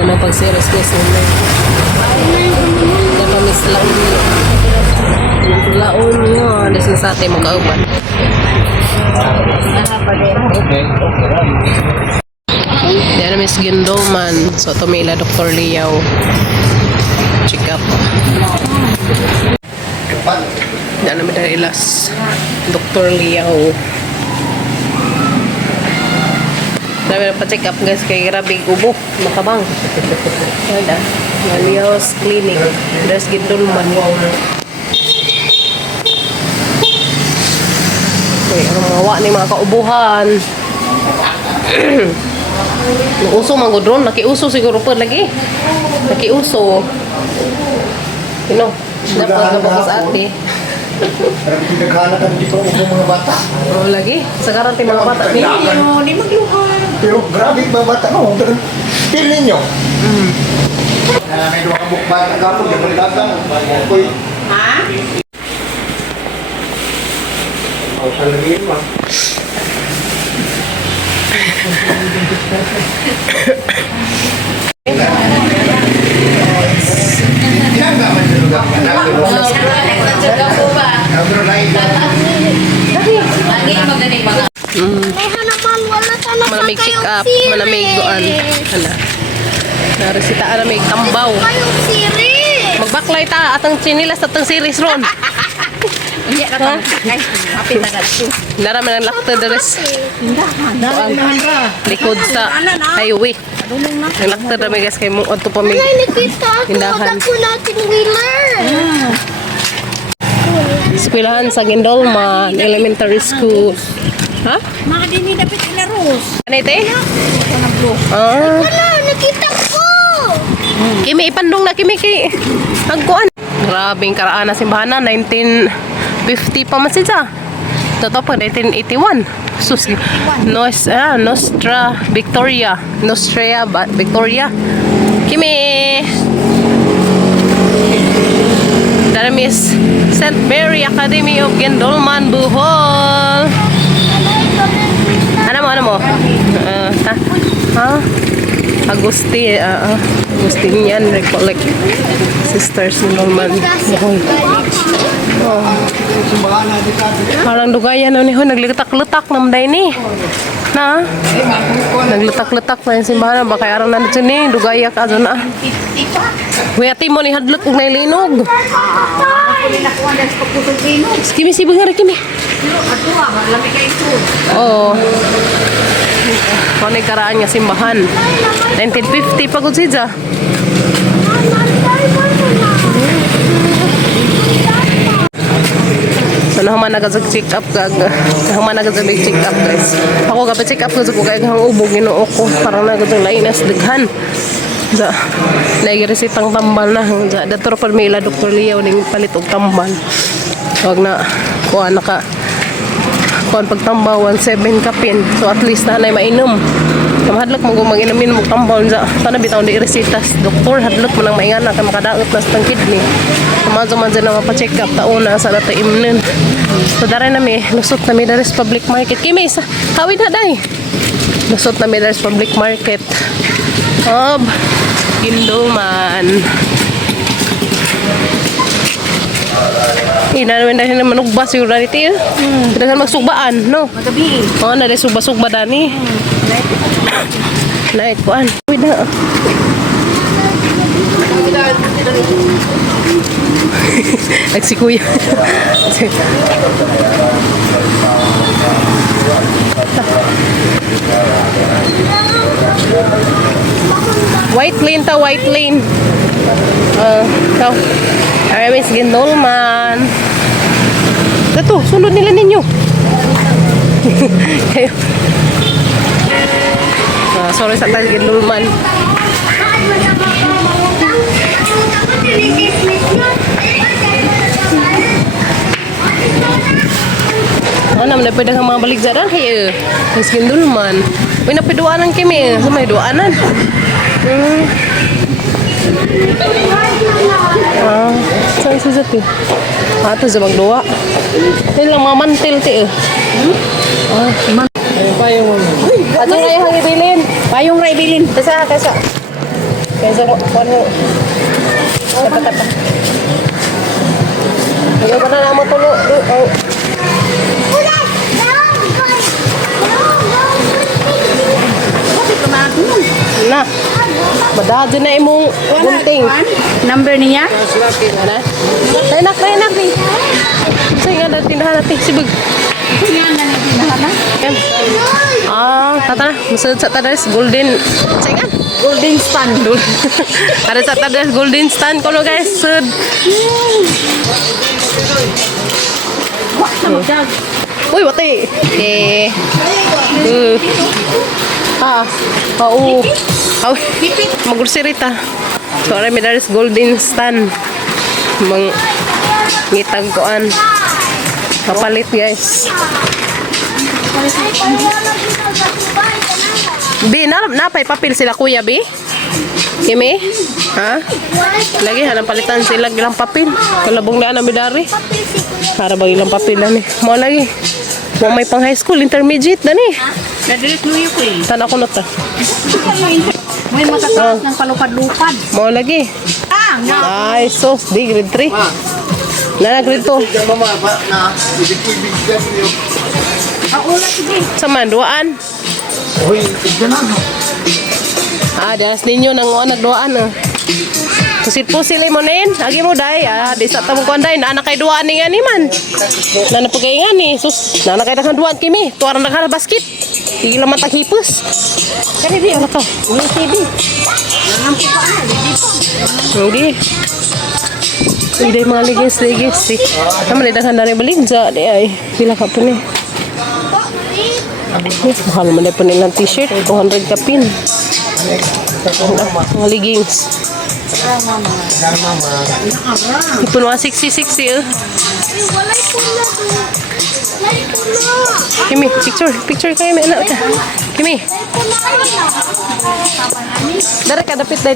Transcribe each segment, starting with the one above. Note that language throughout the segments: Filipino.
Yan ang pag-series guys. Napamis lang niyo. Laon niyo. Dahil sa atin magkauban. Yan na Miss Gindoman. So tumila Dr. Liao. Check up. Yan na Medarilas. Dr. Liao. Dami na pa-check up guys kay grabe ubo, makabang. Ada, Liao's Clinic. There's Gindoman. Okay, ang mawa ni mga kaubuhan. Uso man gudron, nakiuso siguro po lagi. Nakiuso. Dapat na sa ate. Parang pinaghanatan dito ang mga bata. Oh, lagi? Sa karante mga bata. Di magluhan. Pero grabe mga bata, no? Pilin nyo. May dua kabuk bata kapag yung palitatang. Ha? O, sa lagi yun, ma. Ginagaman sa lugar. Malamig check up, malamig doan. Hala. Naresitaan na may tambaw. Magbaklay ta atang chinilas atang series ron. Iya ka guys, happy na gadto. Lara man ang lakta deres. Likod sa highway. Ang lakta na may guys kay mo adto pa may tindahan. Eskwelahan sa Gindolman Elementary School. Ha? Mga dini dapat ilaros. Ano ito eh? Wala, nakita ko. Kimi ipandong na kimi kay Agkuan. Grabing karaan na simbahan na 1950 pa man siya. Totoo pa 1981. Sus Nostra Victoria. Nostra Victoria. Kimi Daramis St. Mary Academy of Gindolman, Bohol. Ano mo? Agustinian Recollect Sisters Gindolman, Bohol. Parang dugayan ni ho nagletak-letak namday ni. Na? Nagletak-letak na yung simbahan baka araw na dito ni dugaya ka na. Wiyati mo ni hadlot ug nailinog. Kimi si bangari kimi. Oh. Kone karaan nga simbahan. 1950 pagod siya. So naman nagag-check up check up guys. Ako kapag check up ko kay hang ubog Ginoo ko para nagadong lainas daghan. Sa nairesitang tambal na sa Dr. Palmela Dr. Liao ning palit og tambal. Wag na kuan pagtambawan 7 kapin. So at least na nay mainom. Kamahadlok mo mag-inamin mo tambal sa sana bitaw di resitas doktor hadlok mo nang maingana kay makadaot na sa kidney. Kumazo-mazo na mapa-check up tauna sa data imnen. So daray na mi lusot na mi dares public market. Kimi isa hawid na day. Lusot na mi dares public market. Of Gindolman. Naman ugbas yung rarity. Dagan magsugbaan, no? Magabi. Oo, na sugba-sugba dani. Night kuan. Uy na. Nagsikuya. White lane ta, white lane. Miss Ginolman. Ito, sunod nila ninyo. Kayo. Sorry sa tayo Ginolman. Naman na pwede kang mga baligzaran kayo. Miss Ginolman. May napiduanan kami. So may duanan. Saan si Zati? Ato sa magduwa. Ito lang mga mantil ti. Payong mo. Ato nga yung ibilin. Payong ra ibilin. Kasa. Kaya sa kuwan mo. Kata. Ayaw ba na naman tulo? Oh. Na. Madadyo na imong gunting. Number niya? Ana. Renak. Say nga natin natin sibig. Yan na natin na. Yan. Tata, masud sa tadas golden. Say nga. Golden stand. Ada sa tadas golden stand kono guys. Sud. Uy, wati. Okay. Pau. Magursirita. So, aray may daris golden stand. Mang ngitag koan. Kapalit guys. Bi, napay papel sila kuya, Bi? Kimi? Ha? Lagi, hanang palitan sila ilang papel. Kalabong na midari. Para bang ilang papel na ni. Mo lagi. Mo may pang high school, intermediate na ni. Nadilit mo yung queen. Tana ko na ta. May matataas ng palupad-lupad. Mo lagi. Ay, sos, di grade 3. Na grade 2. Diyan mama ba na ibig ko ibigyan niyo. Sama, duaan. Hoy, tignan na. Das ninyo nang nagduaan. Pusit-pusit mo nin. Agi mo day. Di sa tamong kuan day. Naanak kay duaan ni nga ni man. Nanapagay nga ni. Sus, naanak kay nakang duaan kimi. Tuwaran na ka na basket. Hindi lang matahipos. Kani di, ano to? Hindi, TV. Hindi. Hindi mga ligis. Naman ay daghan na rin baligza. Di ay. Pila ka po ni. Mahal man na po nilang t-shirt. 200 ka pin. Mga leggings. Ipon mga 60. Kimi, picture kayo may anak ka. Kimi. Dara ka dapit day.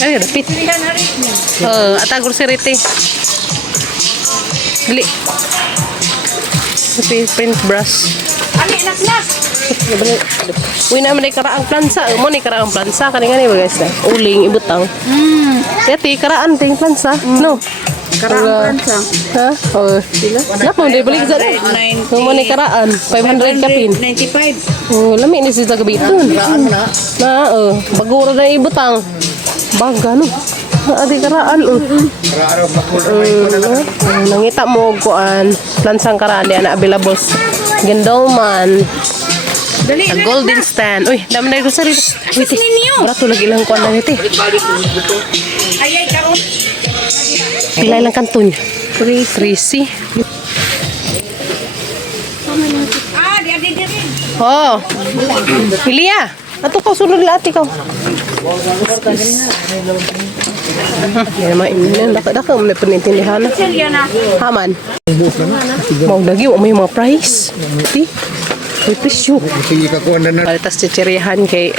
Ay, dapit. Atagor si Rite. Dali. Print brush. Uy naman ay karaang plansa. Mo ni karaang plansa. Kanina ni guys. Uling, ibutang. Yati, karaan ting plansa. No? Karaan plansa. Ha? Napong di balik dyan eh. Mo ni karaan. 500 kapin. 95. Lami ni si Zagabiton. Bagura na ibutang. Baga no. Adi karaan. Araw bakul. Nangita mo kuan. Plansang karaan di ana available. Gendolman. Dali na. Golden stand. Uy, dami na yung rosary. Wait, barato lagi lang kuan na nito. Ayay, karon. Pila lang kanton. 3. Di. Oh. Pilia. Ato ka sunod la ati ka. Yan naman, daka mo na panintindihan. Silya na. Haman. Mau lagi mo may mga price. Ti. May presyo. Sige ka kuan na. Palitas chichirihan kay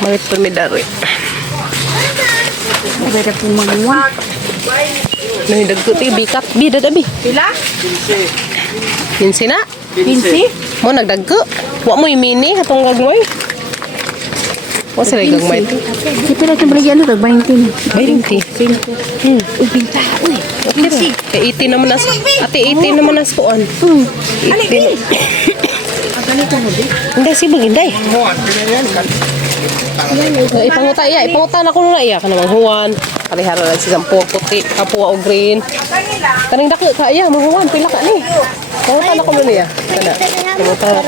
Marit Pamidari. Beda po mga Nung dagko ti bikat bida dabi. Pila? Pinsi na. Pinsi? Mo nagdagko. Wa mo mini atong gagmay. O sila gagmay. Di pila itong baligyan ito, 20. 20. Uy, pinta. Uy, pinsi. Kay 80 naman nas. Ate 80 naman nas kuan. 80. Ganito mo, di? Hindi si Baginday. Mo, yan kan. Ipanguta na ko na iya ka namang huwan. Parihara lang si sampo puti, kapua o green. Kaning dako ka iya mahuwan pila ka ni. Panguta na ko na iya. Kada. Panguta ka.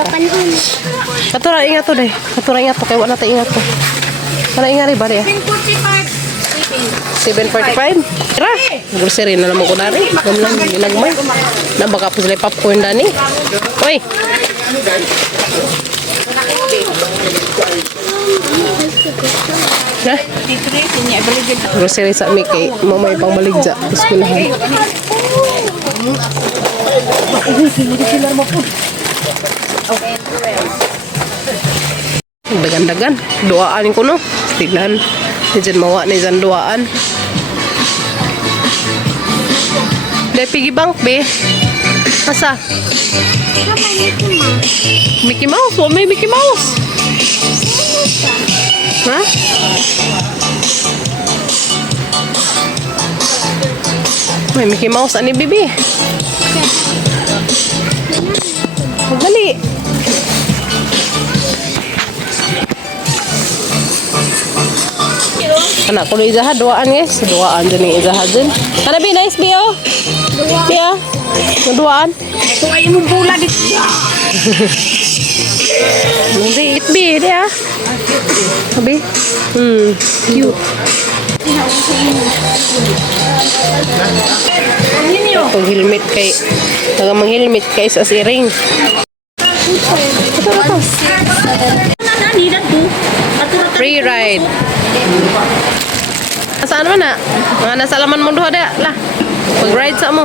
Katura ingat to day. Katura ingat to kay wala ta ingat to. Kana ingat ri bare. 745. Tara. Grocery na naman ko dari. Gamlang ginagmay. Na baka po sila popcorn dani. Oy. Na? Grocery sa mi kay mo may pangbaligja eskwelahan. Dagan-dagan, duaan ko no. Tignan. Diyan mawa ni jan duaan. Dai pigi bank be. Asa? Mickey Mouse? Wa may Mickey Mouse? Ha? May Mickey Mouse ani bibi. Dali. Anak ko na izahad, duaan guys. Duaan dyan yung izahad dyan. Ano bi, nice bi oh? Bi ah? Duaan? Ito ay mong bula dito. Hindi, it bi, di ah? Sabi? Cute. Itong helmet kay, tagamang helmet kay sa siring. Free ride. Saan man na? Mga nasa laman mo doha da lah. Pag-ride sa mo.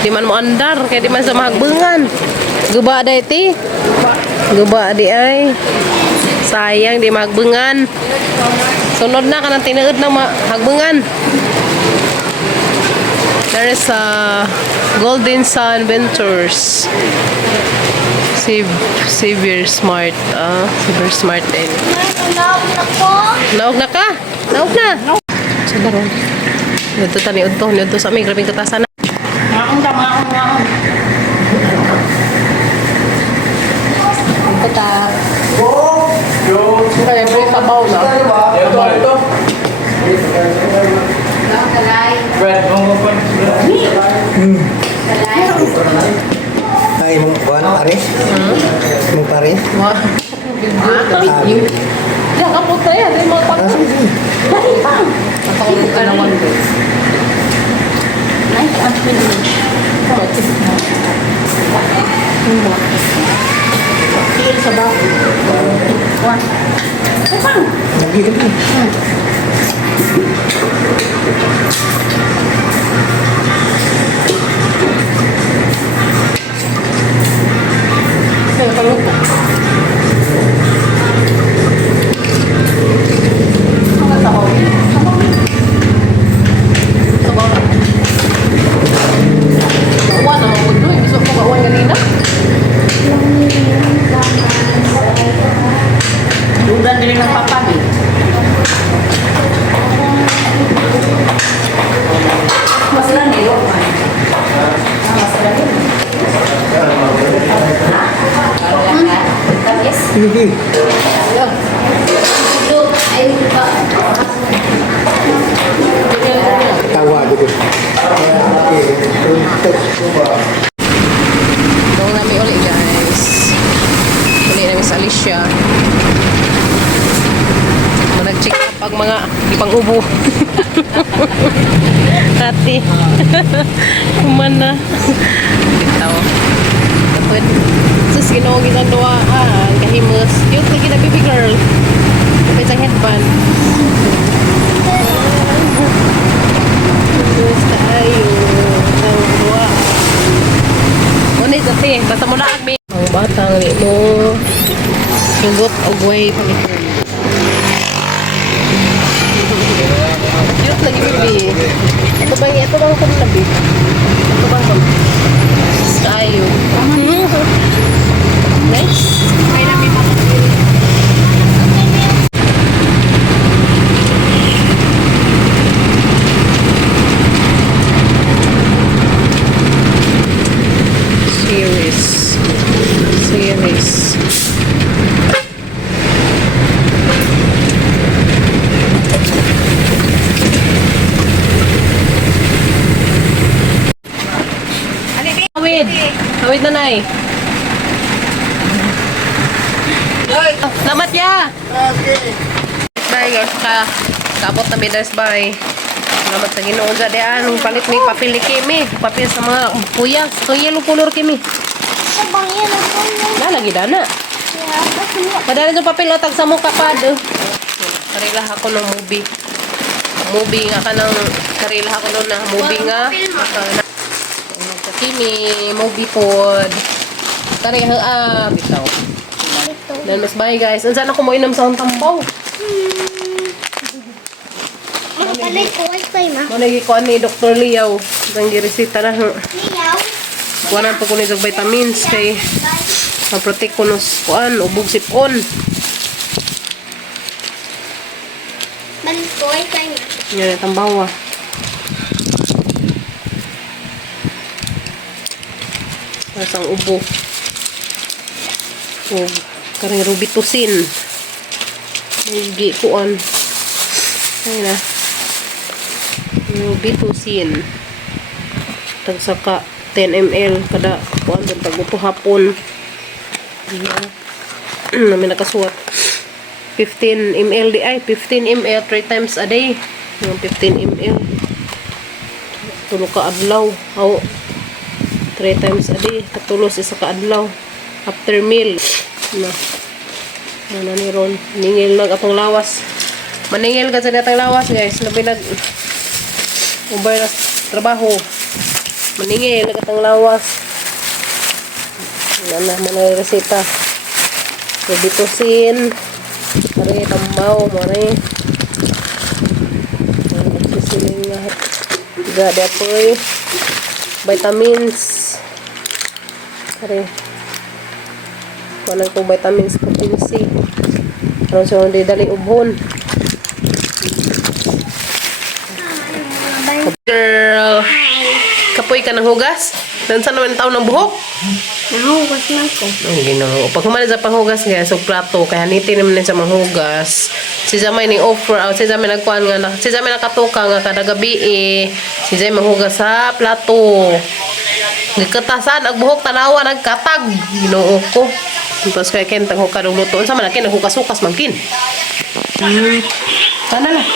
Di man mo andar kaya di man sa mahagbengan. Guba da iti. Guba di ay. Sayang di mahagbengan. Sunod na kanang tinuod na mahagbengan. There is a Golden Sun Ventures. Xavier Smart. Xavier Smart din. Naog na ka? Naog na? Sa daron. Dito tani udto, dito sa aming grabing katasan na. Maong da, maong. Kata. Kaya bro sabaw na. Ito. Ay, mo pare? Mo pare? Wah. Ya kapot na yan. Mga kapot. Dali pang. Matawag ka naman. Nice, ang pinili. Sige sa baw. One. Ay, pang. Lagi. Kaya paluto. Ang sabaw. Sabaw na. Bawan na mabuto. Gusto ko bawan kanina. Dugan din ng papabi. Mas lang nilo. Mas lang. Yes. Sige. Tawa dito. Doon namin ulit guys. Ulit namin sa Alicia. Nag-check up pag mga ipang-ubo. Hati. Kumana. Bitaw. Kapag sus ginoo gisang duwa kahimus. Yung lagi na baby girl. Kapag sa headband. Sus tayo. Ang duwa. Ngunit ati, basta mo na agmi. Ang batang ni mo. Sugot o guway palikod. Cute lagi baby. Ito bang kung nabi? Ito bang kung? Tayo. Nice. Ay, namin mo. Series. Hawid na nay. Salamat ya. Bye guys, kapot na bidas bye. Salamat sa Ginoo sa dian palit ni papel ni Kimi, papel sa mga kuya, so yellow color Kimi. Lagi dana. Padala sa papel otag sa mukha pa do. Karila ako ng movie. Movie nga kanang karila ako doon na movie nga. Kimi, movie pod. Tari bitaw. Dan mas bye guys. Unsa na ko mo inam sa tambaw? Kalay ko wifi ma. Mo lagi ko ni Dr. Liao. Ang giresita na. Liyaw. Kuanan po ko ni vitamins kay ma-protect ko nos kuan ubog sipon. Balikoy kanya. Yan ang tambawa. Pasang ubo. O karang rubitusin. Hindi kuan. Ay na. Rubitusin. Tagsaka 10 ml kada kuan doon taguto hapon. Namin nakasuot. 15 ml di ay 15 ml 3 times a day. Yung 15 ml. Tulo ka adlaw. Aw 3 times a day. Katulos isa ka adlaw. After meal. Na. Ano ni Ron? Ningil nag atong lawas. Maningil ka sa datang lawas guys. Labi nag ubay na trabaho. Maningil nag atong lawas. Ano na mga reseta. Rubitusin. Mari tambaw, mari. Nagsisiling nga. Tiga dapoy. Vitamins. Mari. Kuanan ko vitamins potency. Aron sa hindi dali ubhon. Girl. Kapoy ka ng hugas? Nansa naman taon ng buhok? Nahugas na ko. Ang ginoo. Pag humalit sa panghugas nga, so plato, kaya hanitin naman sa manghugas. Si Jamay ni offer out, si Jamay nagkuhan nga, si Jamay nakatuka nga kada gabi si Jamay manghugas sa plato. Gikatasan, ang buhok tanawa, nagkatag. Ginoo ko. Tapos kaya Ken, taghuka ng luto. Sa man, Ken, naghukas-hukas man, Ken. Sana lang.